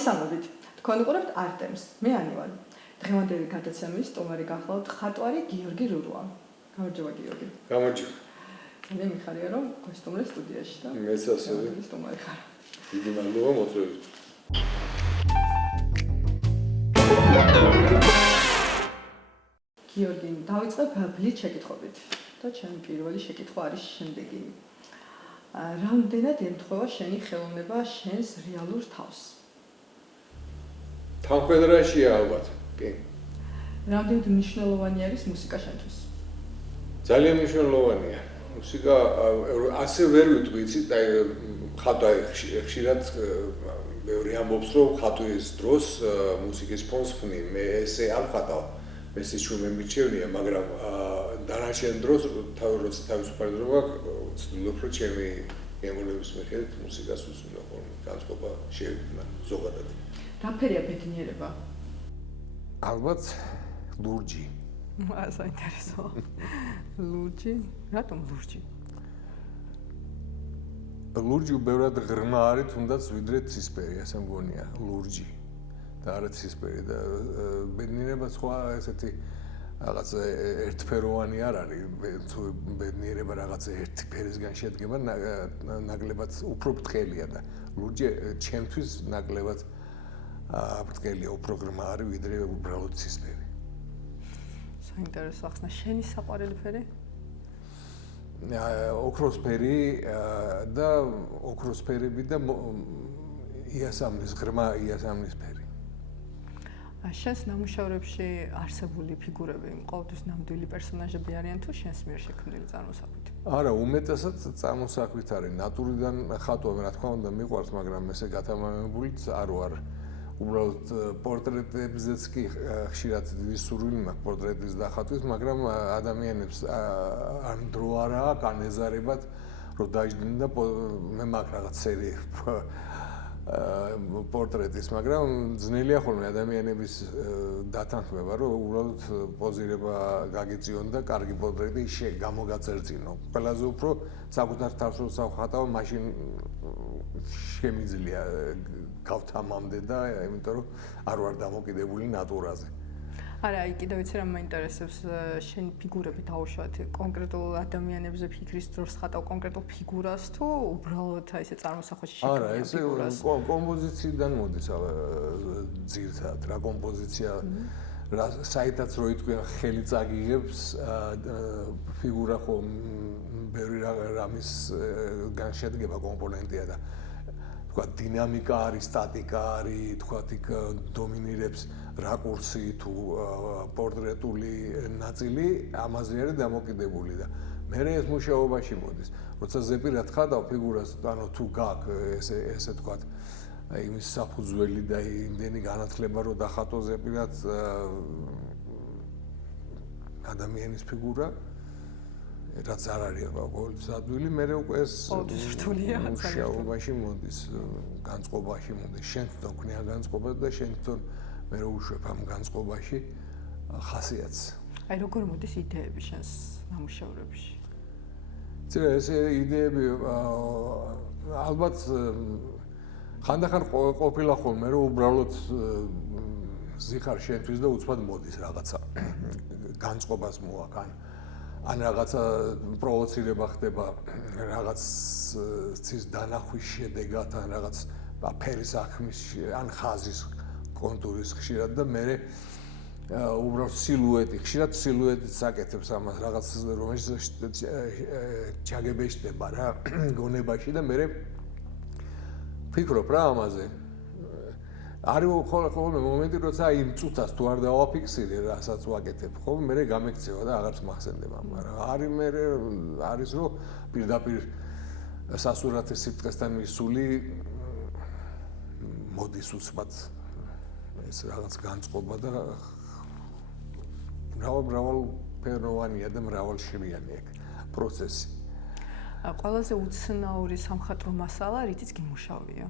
მოგესალმებით. თქვენ უყურებთ არტემს. მე ანი ვარ. დღევანდელი გადაცემის სტუმარი გახლავთ ხატვარი გიორგი რურვა. გამარჯობა გიორგი. გამარჯობა. მე მიხარია რომ გესტუმრე სტუდიაში და მეც ასევე სტუმარი ხარ. დიდი მადლობა მოწვევით. გიორგი, დავიწყებ ბლით შეკითხვებით. და ჩემი პირველი შეკითხვა არის შემდეგი. რამდენად ემთხვევა შენი ხელოვნება შენს რეალურ თავს? თანხმედრაშია ალბათ. კი. რამდენად მნიშვნელოვანი არის მუსიკა შენთვის? ძალიან მნიშვნელოვანია. მუსიკა ასე ვერ ვიტყვიცით, აი ხატვა ხშირად ბევრი ამბობს რომ ხატვის დროს მუსიკის ფონს ხმნი. მე ესე არ ხატავ. მე სიჩვენე მე მიჩვენია, მაგრამ დანარჩენ დროს როცა თავისუფალი დრო მაქვს, ვცდილობ რომ ჩემი ემონების მიხედვით მუსიკას ვუსმინო ხოლმე, განწყობა შევიქმნა ზოგადად. რა ფერია ბედნიერება? ალბათ ლურჯი. საინტერესო. ლურჯი? რატომ ლურჯი? ლურჯი უბრალოდ ღრმა არის, თუნდაც ვიდრე ცისფერი, ასე მგონია, ლურჯი. და არა ცისფერი და ბედნიერება სხვა ესეთი რაღაც ერთფეროვანი არ არის, თუ ბედნიერება რაღაც ერთი ფერისგან შედგება, ნაკლებად უფრო ბრტყელია და ლურჯი ჩემთვის ნაკლებად ბრტყელია, უფრო ღრმა არის, ვიდრე უბრალოდ ცისფერი. საინტერესო, ახსნა შენი საყვარელი ფერი? ოქროსფერი და ოქროსფერები და იასამნის, ღრმა იასამნის ფერი. შენს ნამუშევრებში არსებული ფიგურები ყოველთვის ნამდვილი პერსონაჟები არიან თუ შენს მიერ შექმნილი წარმოსახვით? არა, უმეტესად წარმოსახვით არის. ნატურიდან ხატვა, რა თქმა უნდა, მიყვარს, მაგრამ ესე გათამამებულიც არ ვარ. უბრალოდ პორტრეტებზეც კი ხშირად დიდი სურვილი მაქვს პორტრეტის დახატვის, მაგრამ ადამიანებს ან დრო არ აქვს, ან ეზარებათ, რომ დაждდნენ და მე მაქვს რაღაც სერია პორტრეტის, მაგრამ ძნელია ხოლმე ადამიანების დათანხმება, რომ უბრალოდ პოზირება გაგიწიონ და კარგი პორტრეტი გამოგაწერწინო. ყველაზე უფრო საკუთარ თავს რო ხატავ, მაშინ შემიძლია გავთამამდე და იმიტომ რომ არ ვარ დამოკიდებული ნატურაზე. არა, აი კიდევ ვიცი რა მაინტერესებს შენი ფიგურები დაუშვათ კონკრეტულ ადამიანებზე ფიქრის დროს ხატავ კონკრეტულ ფიგურას თუ უბრალოდ აი ესე წარმოსახვაში შექმნილი ფიგურას? არა, ესე კომპოზიციიდან მოდის ძირთად რა კომპოზიცია რა საიტაც რო იტყვიან ხელი წაგიღებს ფიგურა ხომ ბევრი რამის განშედგება კომპონენტია და თქვა დინამიკა არის, სტატიკა არის, თქვა იქ დომინირებს რაკურსი თუ პორტრეტული ნაწილი, ამაზე არის დამოკიდებული და მე ეს მუშაობაში მოდის. როცა ზეპირად ხატავ ფიგურას, ანუ თუ გაქვს ესე თქვა იმის საფუძველი და იმდენი განათლება რომ დახატო ზეპირად ადამიანის ფიგურა რაც არ არის ყოველთვის ადვილი, მე უკვე ეს მუშაობაში მოდის, განწყობაში მოდის. შენ თვითონ ქნია განწყობა და შენ თვითონ მე რო უშვებ ამ განწყობაში ხასიათს. აი როგორ მოდის იდეები შენს ნამუშევრებში? ეს იდეები ალბათ ხანდახან ყოფილა ხოლმე რომ უბრალოდ ზიხარ შენთვის და უცბად მოდის რაღაცა განწყობას მოაქვს ან რაღაცა პროვოცირება ხდება რაღაც ცის დანახვის შედეგად ან რაღაც ფერის აღქმის ან ხაზის კონტურის ხშირად და მე უბრალოდ სილუეტი ხშირად სილუეტით საკეთებს ამას რაღაც რომელშიც ჩაგებეშტება რა გონებაში და მე ფიქრობ რა ამაზე არის ხოლმე მომენტი როცა იმ წუთას თუ არ დავაფიქსირე რასაც ვაკეთებ ხოლმე მე გამექცევა და აღარც მახსენდება მაგრამ არის რომ პირდაპირ სასურათის სიტყვასთან მისული მოდის უცბად ეს რაღაც განწყობა და მრავალფეროვანია და მრავალშრიანი აქ პროცესი. ყველაზე უცნაური სამხატვრო მასალა რითიც გიმუშავია?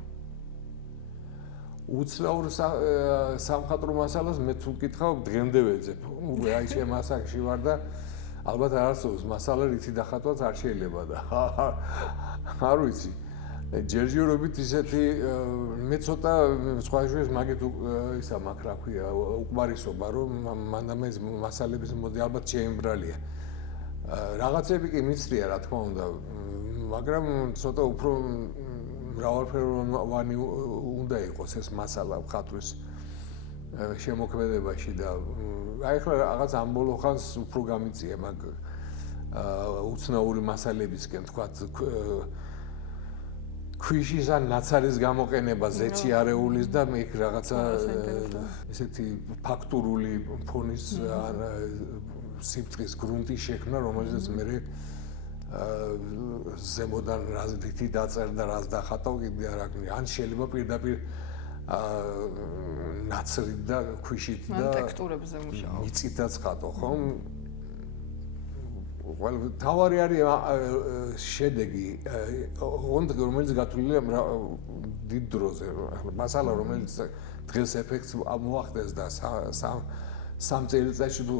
უცნაურ სამხატვრო მასალას მე თუ ვკითხავ დღემდე ვეძებ. აი ჩემ ასაკში ვარ და ალბათ არ არსებობს მასალა რითი დახატვაც არ შეიძლება და არ ვიცი. ჯერჯერობით ისეთი მე ცოტა სხვა შორის მაგით ისა მაქვს რა ქვია უკმარისობა რომ მანდამე მასალების მოდი ალბათ შეემბრალია რაღაცები კი მიცდია რა თქმა უნდა მაგრამ ცოტა უფრო მრავალფეროვანი უნდა იყოს ეს მასალა მხატვრის შემოქმედებაში და აი ახლა რაღაც ამ ბოლო ხანს უფრო გამიწია მაგ უცნაური მასალებისკენ თქვათ ქვიშის ან ნაცარის გამოყენება ზეჩი არეულის და მეკ რაღაცა ესეთი ფაქტურული ფონის ან სიფტყის გრუნტის შექმნა რომელზეც მე ზემოდან რაზდითი დაწერდა რას დახატავ კიდე არ აქვს ან შეიძლება პირდაპირ ნაცრით და ქვიშით და ტექსტურებზე მუშაობ მიწითაც ხატო ხომ ყველა თავარი არის შედეგი ოღონდ რომელიც გათვლილია დიდ დროზე მასალა რომელიც დღეს ეფექტს მოახდენს და 3 წელიწადში თუ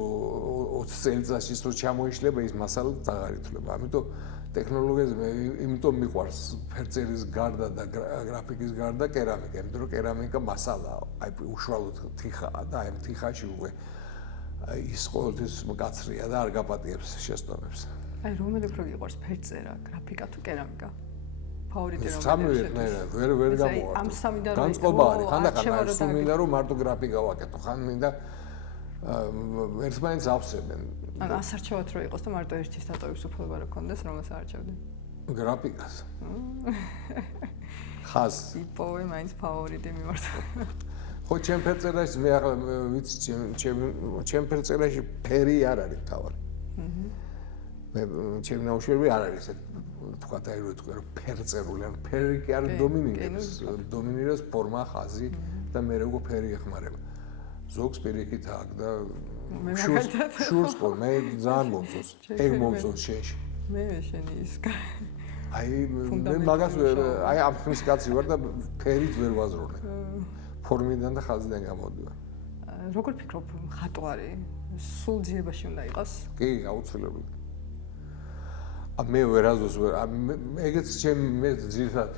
20 წელიწადში რო ჩამოიშლება ის მასალა აღარ ითვლება ამიტომ ტექნოლოგიაზე მე იმიტომ მიყვარს ფერწერის გარდა და გრაფიკის გარდა კერამიკა იმიტომ რომ კერამიკა მასალაა აი უშუალოდ თიხაა და აი თიხაში უკვე ის ყოველთვის მკაცრია და არ გაპატიებს შეცდომებს. აი რომელი უფრო გიყვარს ფერწერა, გრაფიკა თუ კერამიკა? ფავორიტი რომელი? სამი ვერ გამოვარდა. ამ სამიდან განწყობა არის. ხანდახან არის მინდა რომ მარტო გრაფიკა ვაკეთო, ხან მინდა ერთმანეთს ავსებენ. ან ასარჩევად რო იყოს და მარტო ერთის დატოვების უფლება რო ქონდეს, რომელსაც არჩევდი? გრაფიკას. ხაზ. იპოვე მაინც ფავორიტი მიმართა. ხო, ჩემ ფერწერაში მე ახლა ვიცი ჩემ ფერწერაში ფერი არ არის თავი. მე ჩემ ნაუშები არ არის ეს თქვა და რო თქვა რომ ფერწერული ან ფერი კი არ დომინირებს ფორმა, ხაზი და მე როგორ ფერი ეხმარება. ზოგს პირიქით აქვს და შურს ხო მე ძალიან მომწონს. ეგ მომწონს შენში. მე შენი ის აი მე მაგას აი ამ ხმის კაცი ვარ და ფერით ვერ ვაზრონე. ფორმიდან და ხაზიდან გამოდივარ. როგორ ფიქრობ, ხატვარი სულ ძიებაში უნდა იყოს? კი, აუცილებლად. მე ვერაზოს ეგეც მე ძირითადად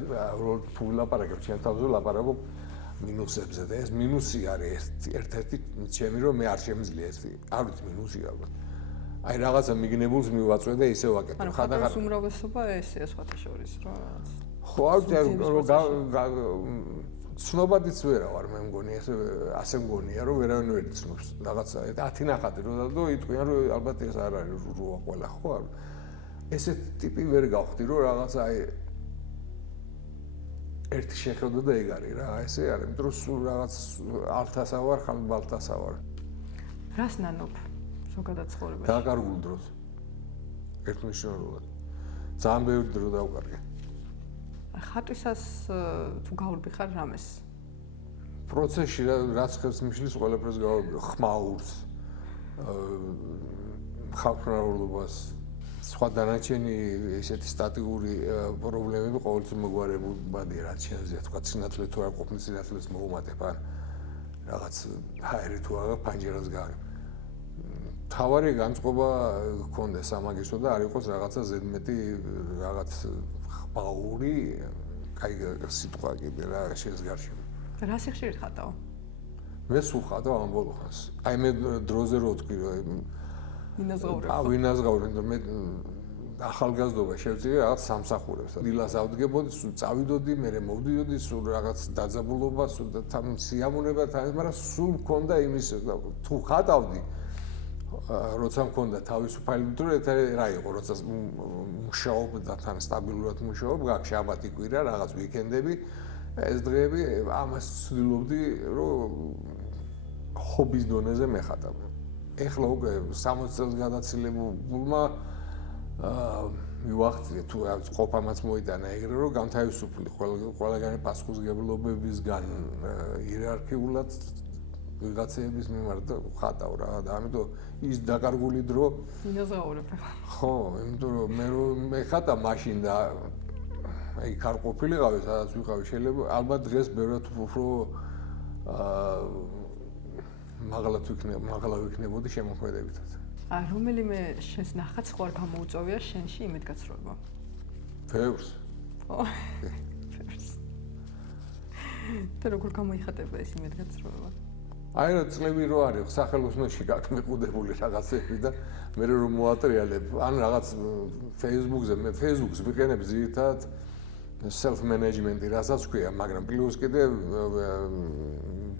თუ ვლაპარაკებ ჩემ თავზე ვლაპარაკობ მინუსებზე და ეს მინუსი არის ერთ-ერთი ჩემი რომ მე არ შემიძლია ეს არ ვიცი მინუსი ალბათ. აი რაღაცა მიგნებულს მივაწვე და ისე ვაკეთებ. ხანდახან უმრავლესობა ესეა სხვათა შორის რა. ხო, არ ცნობადიც ვერა ვარ მე მგონი ასე მგონია რომ ვერავინ ვერ იცნობს რაღაცა 10 ნახატი რო დადო იტყვიან რომ ალბათ ეს არ არის როა ყველა ხო ესეთ ტიპი ვერ გავხდი რომ რაღაცა აი ერთი შეხედო და ეგ არის რა ესე არის იმიტომ რომ სულ რაღაც ალთასა ვარ ხან ბალტასა ვარ რას ნანობ ზოგადად ცხოვრებაში დაკარგულ დროს ერთმნიშვნელოვნად ძალიან ბევრი დრო დავკარგე ხატვისას თუ გაურბი ხარ რამეს? პროცესში რაც ხელს მიშლის ყველაფერს გაურბი ხმაურს ხალხმრავლობას სხვა დანარჩენი ესეთი სტატიკური პრობლემები ყოველთვის მოგვარებულადია რაც შენზეა თქვა სინათლე თუ არ ყოფნის სინათლეს მოუმატებ ან რაღაც ჰაერი თუ აღარ პანჯერას გარი თავარი განწყობა გქონდეს ამაგისო და არ იყოს რაღაცა ზედმეტი რაღაც ხმაური კაი სიტყვა კიდე რა შეზგარში რა სიხშირით ხატავ? მე სულ ხატავ ამ ბოლო ხანს აი მე დროზე რო ვთქვი ვინაზღაურებ ვინაზღაურებ მე ახალგაზრდობა შევწირე რაღაც სამსახურებს დილას ავდგებოდი სულ წავიდოდი მე მოვდიოდი სულ რაღაც დაძაბულობა სულ თან სიამოვნება თან მაგრამ სულ მქონდა იმის თუ ხატავდი როცა მქონდა თავისუფალი დრო რა იყო როცა მუშაობ და თან სტაბილურად მუშაობ გაქ შაბათი კვირა რაღაც ვიკენდები ეს დღეები ამას ვცდილობდი რომ ჰობის დონეზე მეხატავ ეხლა უკვე 60 წელს გადაცილებულმა მივახციე თუ ყოფამაც მოიტანა ეგრე რომ განთავისუფლდი ყველგანი პასუხისმგებლობებისგან იერარქიულად ვიღაცების მიმართ ხატავ რა და ამიტომ ის დაკარგული დრო ვინაზღაურებ ხო იმიტომ რომ მე რომ მეხატა მაშინ და აი ქარყოფილიყავი სადაც ვიყავი შეიძლება ალბათ დღეს ბევრად უფრო მაღლა ვიქნებოდი შემოქმედებითაც რომელიმე შენს ნახატს ხო არ გამოუწოვია შენში იმედგაცრუება? ბევრს ხო და როგორ გამოიხატება ეს იმედგაცრუება? აი რა წლები რო არის სახელოსნოში გაქმეყუდებული რაღაცები და მე რომ მოატრიალებ ან რაღაც Facebook-ზე მე Facebook-ს ვიყენებ ზირთად self management-ი რასაც ქვია, მაგრამ პლუს კიდე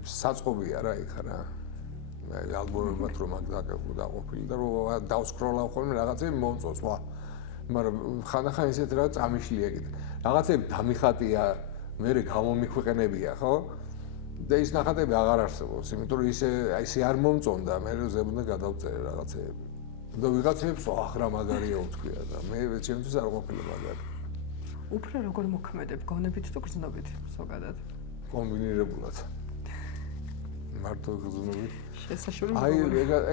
საწყობია რა იქ რა. ალბომებად რომ დაყოფილი და რომ დავსკროლავ ხოლმე რაღაცები მომწონს, ვა. მაგრამ ხანდახან ისეთ რა წამიშლია კიდე. რაღაცები დამიხატია, მე გამომიქვეყნებია, ხო? და ის ნახატები აღარ არსებობს, იმიტომ რომ ისე არ მომწონდა, მე ზებუნდა გადავწერე რაღაცეები. და ვიღაცებს ახრა მაგარია უთქვია და მე ჩემთვის არ ყოფილა მაგარი. უფრო როგორ მოქმედებ, გონებით თუ გრძნობით ზოგადად? კომბინირებულად. მარტო გრძნობით. შესაძლოა. აი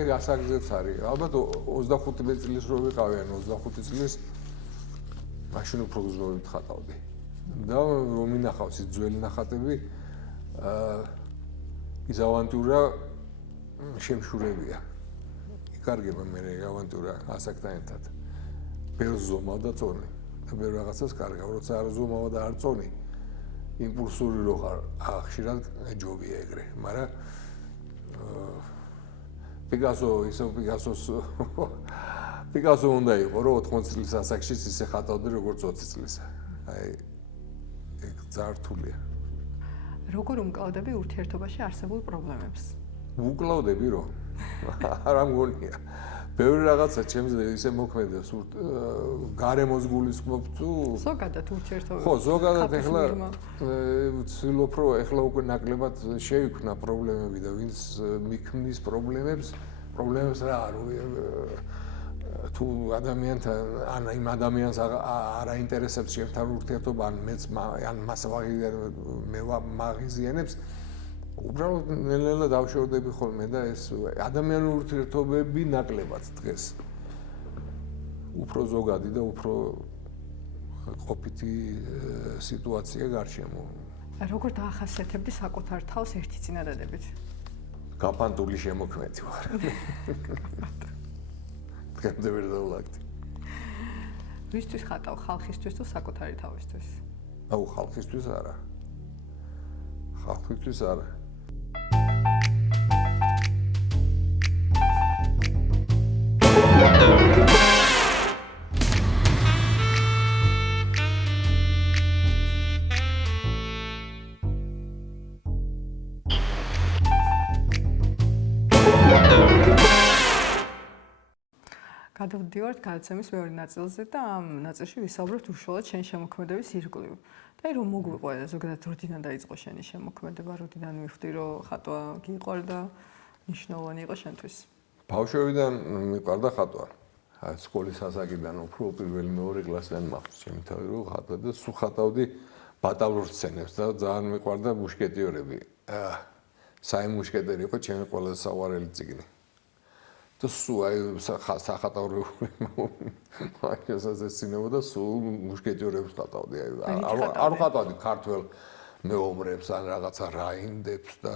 ეგ ასაგზეც არის. ალბათ 25 წლის რო ვიყავი, ან 25 წლის მაშინ უფრო გრძნობით ხატავდი. და რომ მინახავს ის ძველი ნახატები, ის ავანტურა შემშურებია. იკარგება მე ავანტურა ასაკთან ერთად. ბევრ ზომა და წონი. და ბევრ რაღაცას კარგავ, როცა არ ზომავა და არ წონი. იმპულსური რო ხარ, ხშირად ჯობია ეგრე, მაგრამ პიკასო უნდა იყო, რომ 80 წლის ასაკში ისე ხატავდი, როგორც 20 წლის. აი ეგ ძართულია. როგორ უმკლავდები ურთიერთობაში არსებულ პრობლემებს? უკლავდები რომ არ მგონია. ბევრი რაღაცა ჩემს ისე მოქმედებს გარემოს გულისხმობ თუ ზოგადად ურთიერთობები. ხო, ზოგადად ეხლა ვცდილობ რომ ეხლა უკვე ნაკლებად შევიქმნა პრობლემები და ვინც მიქმნის პრობლემებს რა თუ ადამიანთან ან იმ ადამიანს არ აინტერესებს ჩემთან ურთიერთობა ან მეც ან მას მაღიზიანებს უბრალოდ ნელ-ნელა დავშორდები ხოლმე და ეს ადამიანური ურთიერთობები ნაკლებად დღეს უფრო ზოგადი და უფრო ყოფითი სიტუაცია გარშემო. როგორ დაახასიათებდი საკუთარ თავს ერთი წინადადებით? გაფანტული შემოქმედი ვარ. დღემდე ვერ დავლაგდი. ვისთვის ხატავ, ხალხისთვის თუ საკუთარი თავისთვის? აუ, ხალხისთვის არა. ხალხისთვის არა. გადავდივართ გადაცემის მეორე ნაწილზე და ამ ნაწილში ვისაუბრებთ უშუალოდ შენ შემოქმედების ირგვლივ. და რომ მოგვიყვე ზოგადად როდიდან დაიწყო შენი შემოქმედება, როდიდან მიხვდი რომ ხატვა გიყვარდა მნიშვნელოვანი იყო შენთვის? ბავშვობიდან მიყვარდა ხატვა. სკოლის ასაკიდან უფრო პირველი მეორე კლასიდან მახსოვს ჩემი თავი რომ ხატვდი და სულ ხატავდი ბატალურ სცენებს და ძალიან მიყვარდა მუშკეტიორები. საი მუშკეტერი იყო ჩემი ყველაზე საყვარელი წიგნი. და სულ აი სახატაურებული მაგასაც ეცინებოდა სულ მუშკეტიორებს ხატავდი. არ ხატავდი ქართველ მეომრებს ან რაღაცა რაინდებს და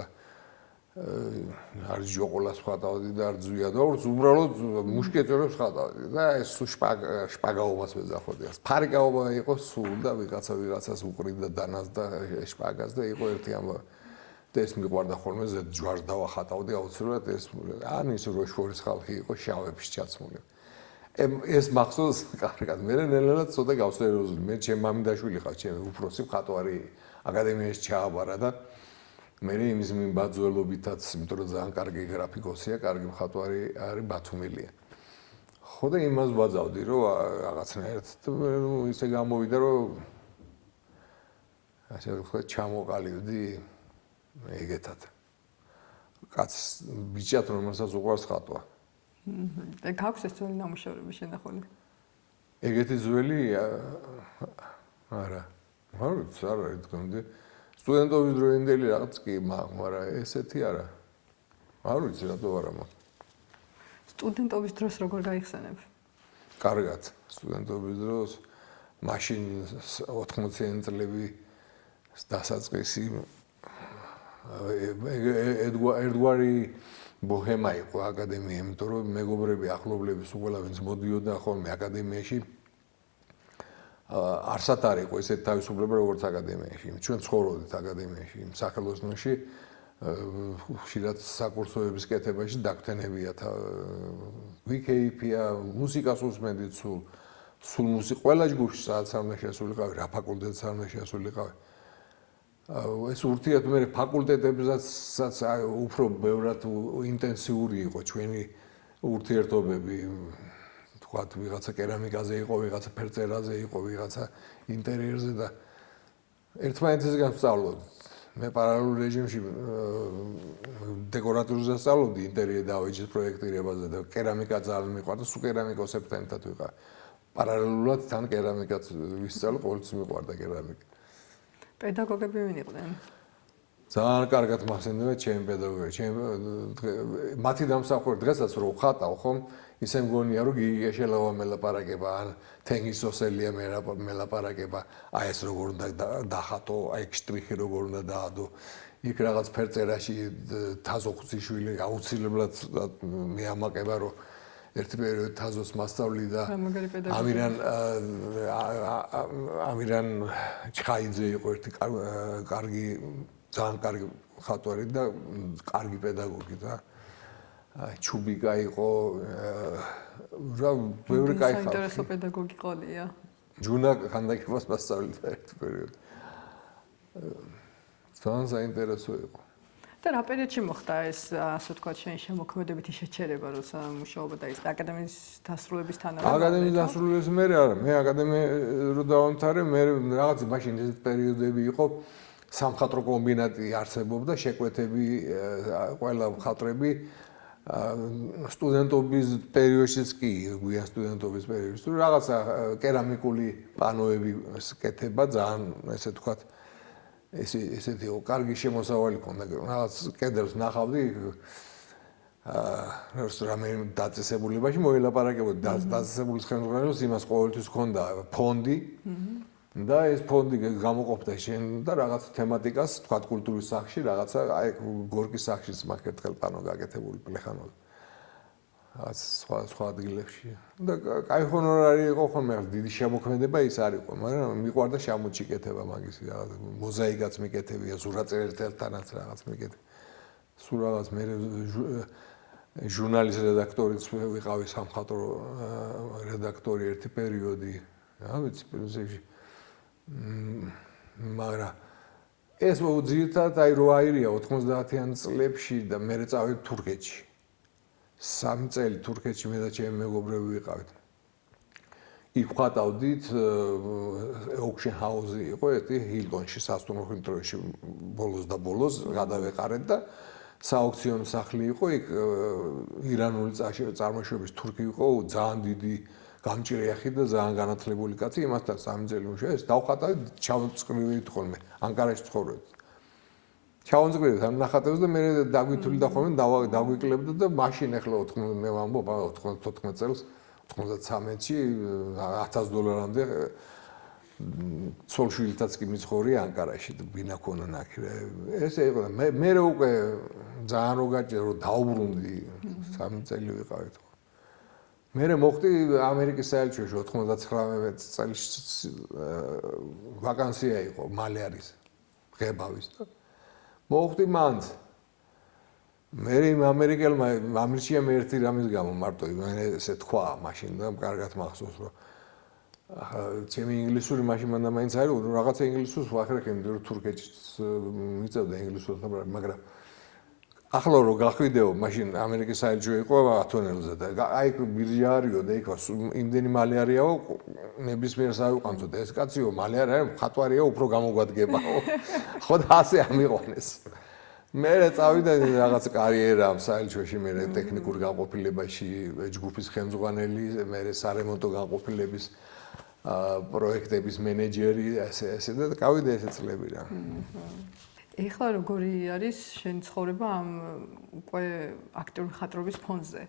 არ ჯოყოლას ხატავდი და არ ზვიადაურს, უბრალოდ მუშკეტიორებს ხატავდი და ეს სულ შპაგაობას ვეძახოდი. ფარიკაობა იყო სულ და ვიღაცას უყრიდა დანას და შპაგას და იყო ერთი ამბავი. და ეს მიყვარდა ხოლმე ზედ ჯვარს დავახატავდი აუცილებლად ეს ან ის როშფორის ხალხი იყო შავების ჩაცმული. ეს მახსოვს კარგად. მე ნელ-ნელა ცოტა გავსეროზული. მე ჩემ მამიდაშვილი ხარ, ჩემი უფროსი მხატვარი აკადემიაში ჩააბარა და მე იმის მიმბაძველობითაც, იმიტომ რომ ძალიან კარგი გრაფიკოსია, კარგი მხატვარი არის ბათუმელია. ხო და იმას ვაძავდი, რომ რაღაცნაირად ისე გამოვიდა, რომ ასე ვთქვათ, ჩამოყალიბდი ეგეთად. კაც ბიჭად რომელსაც უყვარს ხატვა. და გაქვს ეს ძველი ნამუშევრები შენახული? ეგეთი ძველი არა. არ არის თქვენდი. სტუდენტობის დროინდელი რაღაც კი, მაგრამ ესეთი არა. არ ვიცი რატო არა მაგ. სტუდენტობის დროს როგორ გაიხსენებ? კარგად. სტუდენტობის დროს მაშინ 80-იანი წლები დასაწყისი ერთგვარი ბოჰემა იყო აკადემია, იმიტომ რომ მეგობრები, ახლობლები, უყველა ვინც მოდიოდა ხოლმე აკადემიაში არსად არ იყო ესეთ თავისუფლება როგორც აკადემიაში. ჩვენ ცხოვრობდით აკადემიაში, სახელოსნოში ხშირად საკურსოების კეთებაში დაგვთენებია ვიქეიფია, მუსიკას უსმენდით სულ მუსიკა ყველა ჯგუფში სადაც არ უნდა შესულიყავი, რა ფაკულტეტს არ უნდა შესულიყავი. ეს ურთიერთმე ფაკულტეტებსაც უფრო ბევრად ინტენსიური იყო ჩვენი ურთიერთობები. თქვათ ვიღაცა კერამიკაზე იყო, ვიღაცა ფერწერაზე იყო, ვიღაცა ინტერიერზე და ერთმანეთისგან ვსწავლობდით. მე პარალელურ რეჟიმში დეკორატურზე ვსწავლობდი ინტერიერ დავეჯის პროექტირებაზე და კერამიკა ძალიან მიყვარდა, სულ კერამიკოსებთან ერთად ვიყავ. პარალელურად თან კერამიკაც ვისწავლე, ყოველთვის მიყვარდა კერამიკა. პედაგოგები ვინ იყვნენ? ძალიან კარგად მახსენდება ჩემი პედაგოგები. მათი დამსახურება დღესაც რო ვხატავ ხომ, ისე მგონია რომ გიგე შელავა მელაპარაკება ან თენგისოსელია მელაპარაკება, აი ეს როგორ უნდა დახატო, აი შტრიხი როგორ უნდა დაადო. იქ რაღაც ფერწერაში თაზო ხუციშვილი აუცილებლად მეამაყება რომ ერთი პერიოდი თაზოს მასწავლი და ამირან ჩხაიძე იყო ერთი კარგი ძალიან კარგი ხატვარი და კარგი პედაგოგი და ჩუბიკა იყო რა ბევრი кай ხალხი. საინტერესო პედაგოგი ყოლია. ჯუნა ხანდაკებას მასწავლიდა ერთი პერიოდი. ძალიან საინტერესო იყო. და რა პერიოდში მოხდა ეს, ასე ვთქვათ, შენი შემოქმედებითი შეჩერება, როცა მუშაობა დაიწყო აკადემიის დასრულებისთანავე? აკადემიის დასრულების მერე არა, მე აკადემია რო დავამთავრე, მე რაღაც მაშინ ეს პერიოდები იყო, სამხატვრო კომბინატი არსებობდა, შეკვეთები, ყველა მხატვრები სტუდენტობის პერიოდშიც კი, გვიან სტუდენტობის პერიოდში, თუ რაღაცა კერამიკული პანოები კეთება, ძალიან ესე ვთქვათ, ესეთი კარგი შემოსავალი ქონდა, რაღაც კედელს ნახავდი, რამე დაწესებულებაში მოელაპარაკებოდი, დაწესებულის ხელმძღვანელს იმას ყოველთვის ქონდა ფონდი და ეს ფონდი გამოყოფდა შენ და რაღაც თემატიკას, თქვათ კულტურის სახლში, რაღაცა აი გორკის სახლშიც მაგ ერთხელ პანო გაკეთებული პლეხანოზე. რაღაც სხვა ადგილებში. და კაი ჰონორარი იყო ხოლმე, დიდი შემოქმედება ის არ იყო, მაგრამ მიყვარდა შემოჭი კეთება მაგის რაღაც მოზაიკაც მიკეთებია, სურათზე ერთ-ერთთანაც რაღაც მიკეთე. სულ რაღაც მე ჟურნალის რედაქტორიც ვიყავი, სამხატვრო რედაქტორი ერთი პერიოდი, რა ვიცი, პრინციპში მაგრამ ეს ძირითადად აი რო აირია 90-იან წლებში და მე წავედი თურქეთში. 3 წელი თურქეთში მე და ჩემი მეგობრები ვიყავით. იქ ვხატავდით ოქშენ ჰაუსი იყო ერთი ჰილტონში სასტუმრო დროში ბოლოს და ბოლოს გადავეყარეთ და სააუქციონო სახლი იყო იქ ირანული წარმოშობის თურქი იყო ძალიან დიდი გამჭრიახი და ძალიან განათლებული კაცი იმასთან 3 წელი მუშაობდა ეს დავხატავდი ჩავწყვრივით ხოლმე ანკარაში ცხოვრობდი ჩავწყვრივით ამ ნახატებს და მე დაგვითვლიდა ხოლმე დაგვიკლებდა და მაშინ ახლა 90 მე ვამბობ 94 წელს 93-ში $1000-მდე ცოლშვილთაც კი მიცხოვრია ანკარაში და ბინა ქონა ნახე ესე იყო და მე უკვე ძალიან რო გაჭირა რომ დაუბრუნდი 3 წელი ვიყავით მე მოხდი ამერიკის საელჩოში 99 წელს ვაკანსია იყო მალე არის ღებავის და მოხდი მანდ მე ამერიკელმა ამერჩია მე ერთი რამის გამო მარტო მე ესე თქვა მაშინ და კარგად მახსოვს რომ ახლა ჩემი ინგლისური მაშინ მანდა მაინც არის რაღაცა ინგლისურს ვახრეკენ რომ თურქეთშიც მიწევდა ინგლისურს მაგრამ ახლა რო გახვიდეო მაშინ ამერიკის საელჩო იყო ათონელზე და აი ბირჟა არისო და იქ იმდენი მალე არისო ნებისმიერ საუყანცო და ეს კაციო მალე არის ხატვარია უფრო გამოგვადგებაო ხო და ასე ამიყვანეს მე წავიდა რაღაც კარიერა საელჩოში მე ტექნიკურ განყოფილებაში ჯგუფის ხელმძღვანელი მე სარემონტო განყოფილების პროექტების მენეჯერი ესე და გავიდა ესე წლები რა ეხლა როგორი არის შენი ცხოვრება ამ უკვე აქტიური ხატრობის ფონზე?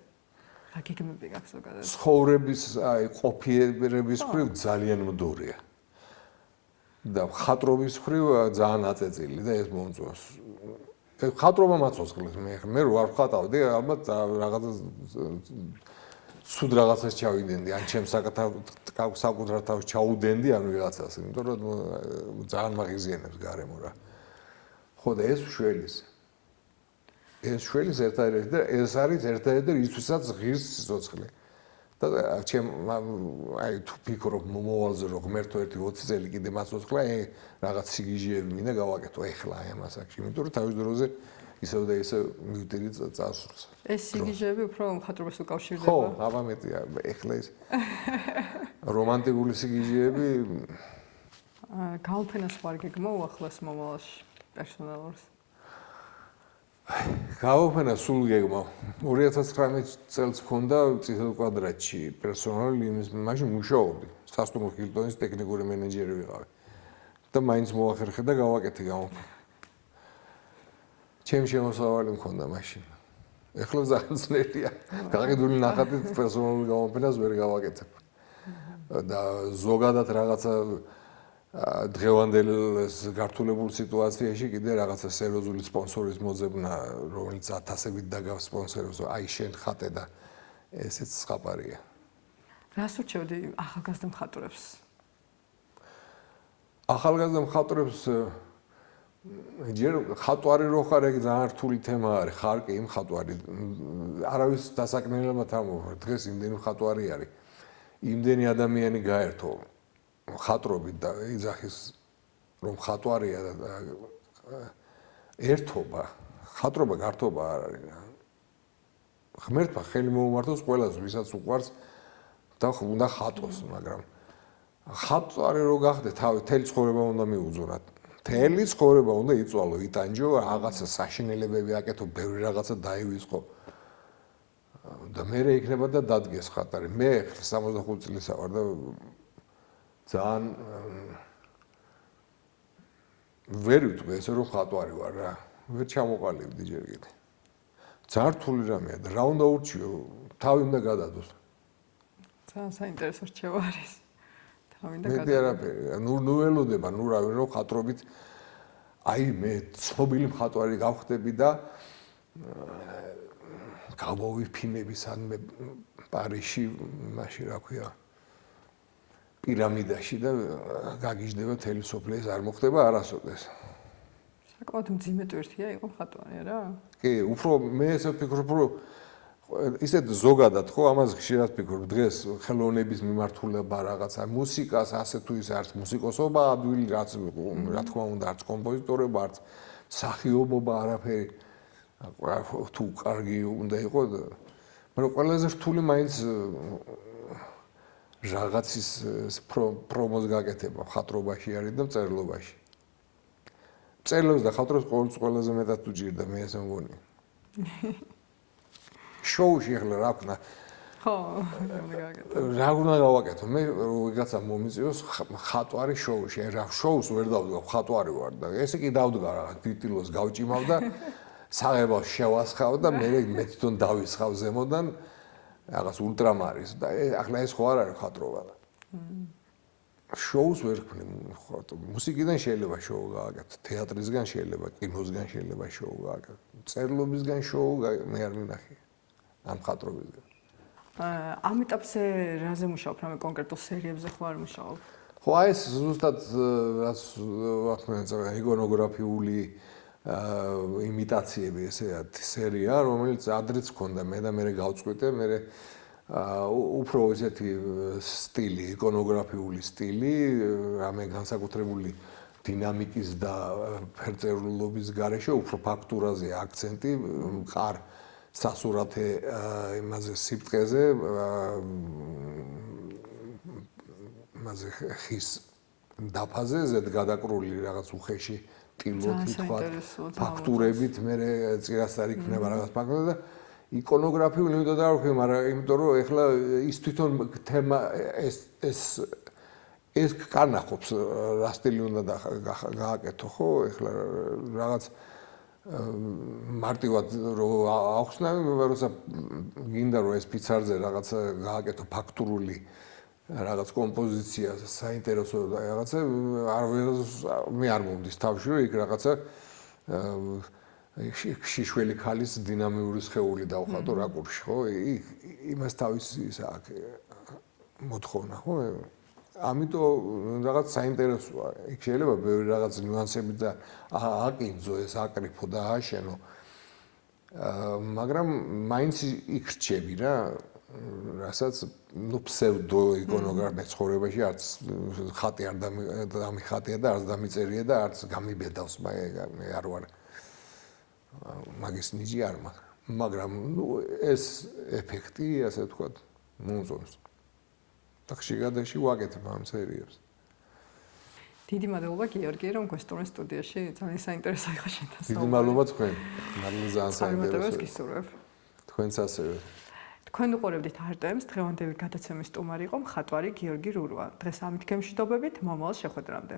რა გეგმები გაქვს ზოგადად? ცხოვრების აი ყოფიერების მხრივ ძალიან მდორია. და ხატრობის მხრივ ძალიან აწეწილი და ეს მომწონს. ხატრობა მაწონს ხლეს მე რო არ ვხატავდი ალბათ რაღაცა სულ რაღაცას ჩავიდენდი, ან ჩემს საკუთარ თავს ჩაუდენდი, ან ვიღაცას, იმიტომ რომ ძალიან მაგიზიანებს გარემო რა. ხო და ეს შველის ერთადერთი და ეს არის ერთადერთი ისვისაც ღირს სიცოცხლე. და ჩემ აი თუ ფიქრობ მოვალზე რომ ღმერთო ერთი 20 წელი კიდე მაცოცხლა, რაღაც სიგიჟეები მინდა გავაკეთო ეხლა აი ამ ასაკში, იმიტომ რომ თავის დროზე ისევ და ისევ მივდირი წასულს. ეს სიგიჟეები უფრო მხატვრობას უკავშირდება. ხო, აბა მეტია ეხლა ეს რომანტიკული სიგიჟეები გამოფენას ხარ გეგმა უახლოს მომავალში პერსონალურს. გამოფენა სულ გეგმა 2019 წელს მქონდა წითელ კვადრატში პერსონალი იმის მაშინ მუშაობდი სასტუმრო ჰილტონის ტექნიკური მენეჯერი ვიყავი და მაინც მოახერხე და გავაკეთე გამოფენა ჩემი შემოსავალი მქონდა მაშინ ეხლა ძალიან ძნელია გაყიდული ნახატით პერსონალურ გამოფენას ვერ გავაკეთებ და ზოგადად რაღაცა დღევანდელ გართულებულ სიტუაციაში კიდე რაღაცა სერიოზული სპონსორის მოძებნა, რომელიც 1000-ებით დაგავს სპონსორებს, აი შენ ხატე და ესეც ხაპარია. რას ურჩევდი ახალგაზრდა მხატვრებს? ახალგაზრდა მხატვრებს ჯერ ხატვარი რო ხარ, ეგ ძალიან რთული თემა არის, ხარ კი მხატვარი. არავის დასაკნელებად ამბობ, დღეს იმდენი მხატვარი არის. იმდენი ადამიანი გაერთო ხატრობით და იძახის რომ ხატვარია და ერთობა ხატრობა გართობა არ არის ღმერთმა ხელი მოუმართოს ყველას ვისაც უყვარს და უნდა ხატოს მაგრამ ხატვარი რო გახდე თავი თელი ცხოვრება უნდა მიუძღვნათ თელი ცხოვრება უნდა იწვალო იტანჯო რაღაცა საშინელებები აკეთო ბევრი რაღაცა დაივიწყო და მე იქნება და დადგეს ხატარი მე 65 წლისა ვარ და ძალიან ვერ ვიტყვი ესე რომ ხატვარი ვარ რა ვერ ჩამოყალიბდი ჯერ კიდე ძალიან რთული რამეა და რა უნდა ურჩიო თავი უნდა გადადოს ძალიან საინტერესო რჩევა არის თავი უნდა გადადოს მე არაფერი ნუ ველოდება ნუ რავი რომ ხატრობით აი მე ცნობილი მხატვარი გავხდები და გამოვიფინები სანმე პარიზში მაშინ რა ქვია პირამიდაში და გაგიჟდება თელი სოფლის არ მოხდება არასოდეს. საკმაოდ მძიმე ტვირთია იყო მხატვარი რა? კი, უფრო მე ესე ვფიქრობ, რომ ისეთ ზოგადად ხო ამას ხშირად ვფიქრობ, დღეს ხელოვნების მიმართულება რაღაცა, მუსიკას ასე თუ ისე არც მუსიკოსობა, ადვილი რაც რა თქმა უნდა არც კომპოზიტორობა, არც მსახიობობა არაფერი თუ კარგი უნდა იყოს, მაგრამ ყველაზე რთული მაინც რაღაცის პრომოს გაკეთება ხატრობაში არის და მწერლობაში. მწერლობს და ხატრობს ყველაზე მეტად უჭირდა მე ესე მგონი. შოუში ახლა რა ვქნა? ხო, რა უნდა გავაკეთო? მე ვიღაცა მომიწიოს ხატვარი შოუში. რა შოუს ვერ დავდგა, ხატვარი ვარ და ესე კი დავდგა რა ტიტილოს გავჭიმავ და საღებავს შევასხავ და მე თვითონ დავისხავ ზემოდან რაღაც ულტრამარის და ახლა ეს ხო არ არის ხატრობა და შოუს ვერ ხმნი მუსიკიდან შეიძლება შოუ გააკეთო თეატრისგან შეიძლება კინოსგან შეიძლება შოუ გააკეთო წერლობისგან შოუ მე არ მინახე ამ ხატრობისგან ამ ეტაპზე რაზე მუშაობ რამე კონკრეტულ სერიებზე ხო არ მუშაობ ხო აი ეს ზუსტად რაც ვახმენე იკონოგრაფიული იმიტაციები ესეათ სერია რომელიც ადრეც მქონდა მე და მე გავწყვიტე მე უფრო ესეთი სტილი იკონოგრაფიული სტილი რამე განსაკუთრებული დინამიკის და ფერწერულობის გარეშე უფრო ფაქტურაზე აქცენტი მყარ სასურათე იმაზე სიბტყეზე იმაზე ხის დაფაზე ზედ გადაკრული რაღაც უხეში ტილოთი თქვა ფაქტურებით მე წირასწარ იქნება რაღაც ფაქტურა და იკონოგრაფიული იმიტომ და ვქი მაგრამ იმიტომ რომ ეხლა ის თვითონ თემა ეს განახობს რა სტილი უნდა გააკეთო ხო ეხლა რაღაც მარტივად რო ახსნა როცა გინდა რომ ეს ფიცარზე რაღაცა გააკეთო ფაქტურული რაღაც კომპოზიცია საინტერესო რაღაცა მე არ მომდის თავში რომ იქ რაღაცა შიშველი ქალის დინამიური სხეული დავხატო რაკურსში ხო იმას თავისი მოთხოვნა, ხო? ამიტომ რაღაც საინტერესოა. იქ შეიძლება ბევრი რაღაც ნიუანსები და აკინძო, ეს აკრიფო და ააშენო. მაგრამ მაინც იქ რჩები რა, რასაც ფსევდო იკონოგრაფია ცხოვრებაში არც ხატი არ დამიხატია და არც დამიწერია და არც გამიბედავს მე არ ვარ. მაგის ნიჭი არ მაქვს. მაგრამ ეს ეფექტი, ასე ვთქვათ, მომწონს. და ხშირგადაში ვაკეთებ ამ სერიებს. დიდი მადლობა გიორგი, რომ გვესტუმრე სტუდიაში. ძალიან საინტერესო იყო შენთან საუბარი. დიდი მადლობა თქვენ. მაგალითად ძალიან საინტერესო გისურვებ. თქვენც ასევე. თქვენ უყურებდით არტემს, დღევანდელი გადაცემის სტუმარი იყო მხატვარი გიორგი რურვა. დღეს ამით გემშვიდობებით, მომავალ შეხვედრამდე.